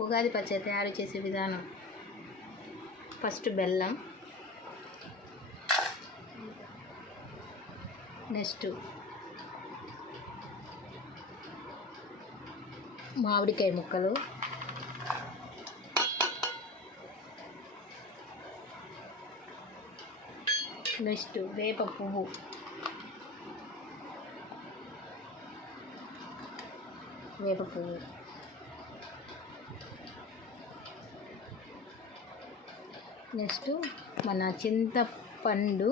ఉగాది పచ్చడి తయారు చేసే విధానం. ఫస్ట్ బెల్లం, నెక్స్ట్ మామిడికాయ ముక్కలు, నెక్స్ట్ వేప పువ్వు, నెక్స్ట్ మన చింతపండు.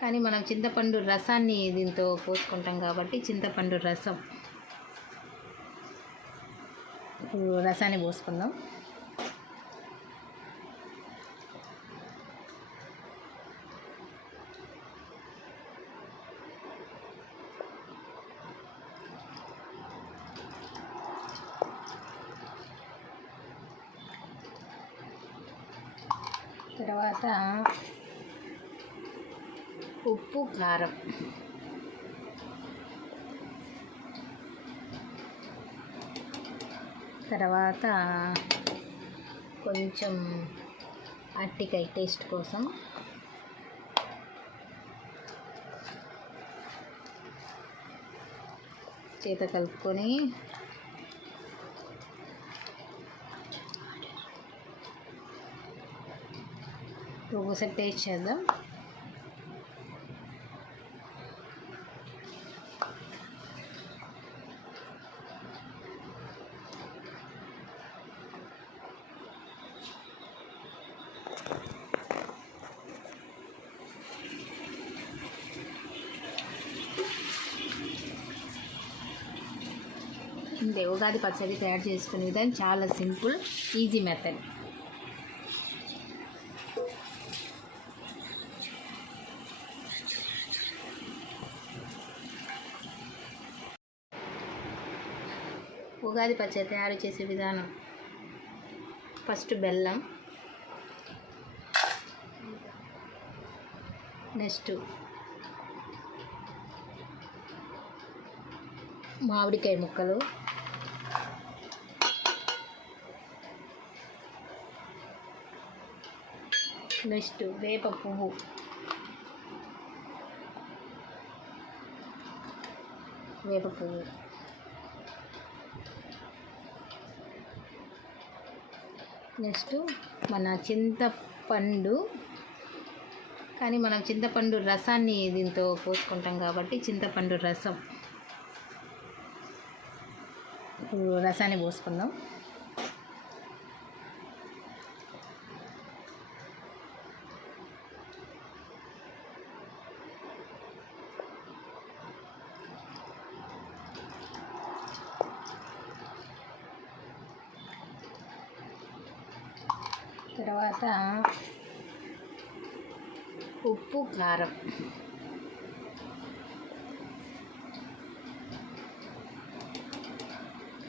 కానీ మనం చింతపండు రసాన్ని దీంతో పోసుకుంటాం కాబట్టి చింతపండు రసం. రసాన్ని పోసుకుందాం. తర్వాత ఉప్పు, కారం, తర్వాత కొంచెం అరటికాయ టేస్ట్ కోసం, చేత కలుపుకొని ఒకసారి టేస్ట్ చేద్దాం. ఇంతే ఉగాది పచ్చడి తయారు చేసుకునే విధానం చాలా సింపుల్, ఈజీ మెథడ్. ఉగాది పచ్చడి తయారు చేసే విధానం. ఫస్ట్ బెల్లం, నెక్స్ట్ మామిడికాయ ముక్కలు, నెక్స్ట్ వేప పువ్వు, నెక్స్ట్ మన చింతపండు. కానీ మనం చింతపండు రసాన్ని దీంతో పోసుకుంటాం కాబట్టి చింతపండు రసం. రసాన్ని పోసుకుందాం. తర్వాత ఉప్పు, కారం,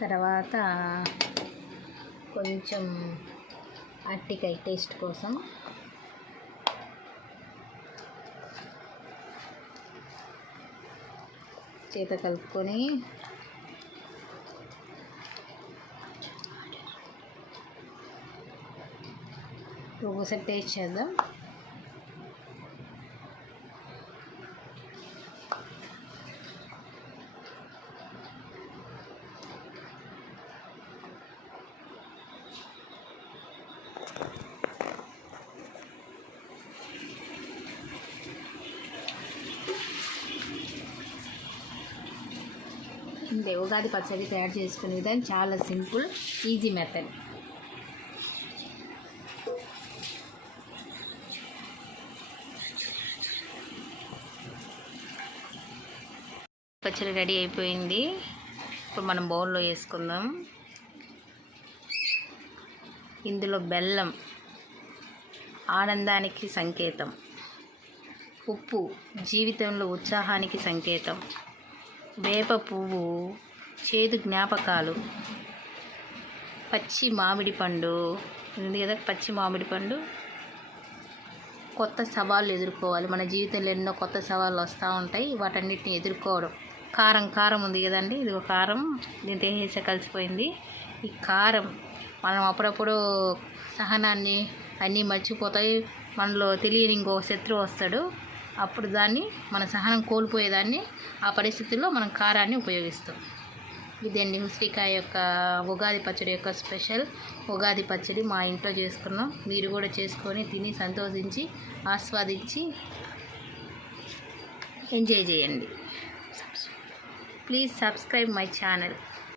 తర్వాత కొంచెం అరటికాయ టేస్ట్ కోసం, చేత కలుపుకొని ఒకసారి టేస్ట్ చేద్దాం. ఇంతే ఉగాది పచ్చడి తయారు చేసుకునే విధానం చాలా సింపుల్, ఈజీ మెథడ్. పచ్చడి రెడీ అయిపోయింది. ఇప్పుడు మనం బౌల్లో వేసుకుందాం. ఇందులో బెల్లం ఆనందానికి సంకేతం, ఉప్పు జీవితంలో ఉత్సాహానికి సంకేతం, వేప పువ్వు చేదు జ్ఞాపకాలు, పచ్చి మామిడి పండు ఉంది కదా, పచ్చి మామిడి పండు కొత్త సవాళ్ళు ఎదుర్కోవాలి. మన జీవితంలో ఎన్నో కొత్త సవాళ్ళు వస్తూ ఉంటాయి, వాటన్నిటిని ఎదుర్కోవడం. కారం ఉంది కదండి, ఇది ఒక కారం దీంతో వేసే కలిసిపోయింది. ఈ కారం మనం అప్పుడప్పుడు సహనాన్ని అన్నీ మర్చిపోతాయి, మనలో తెలియని ఇంకో శత్రువు వస్తాడు, అప్పుడు దాన్ని మన సహనం కోల్పోయేదాన్ని ఆ పరిస్థితుల్లో మనం కారాన్ని ఉపయోగిస్తాం. ఇదండి ఉసిరికాయ యొక్క ఉగాది పచ్చడి యొక్క స్పెషల్. ఉగాది పచ్చడి మా ఇంట్లో చేసుకున్నాం, మీరు కూడా చేసుకొని తిని సంతోషించి ఆస్వాదించి ఎంజాయ్ చేయండి. Please subscribe my channel.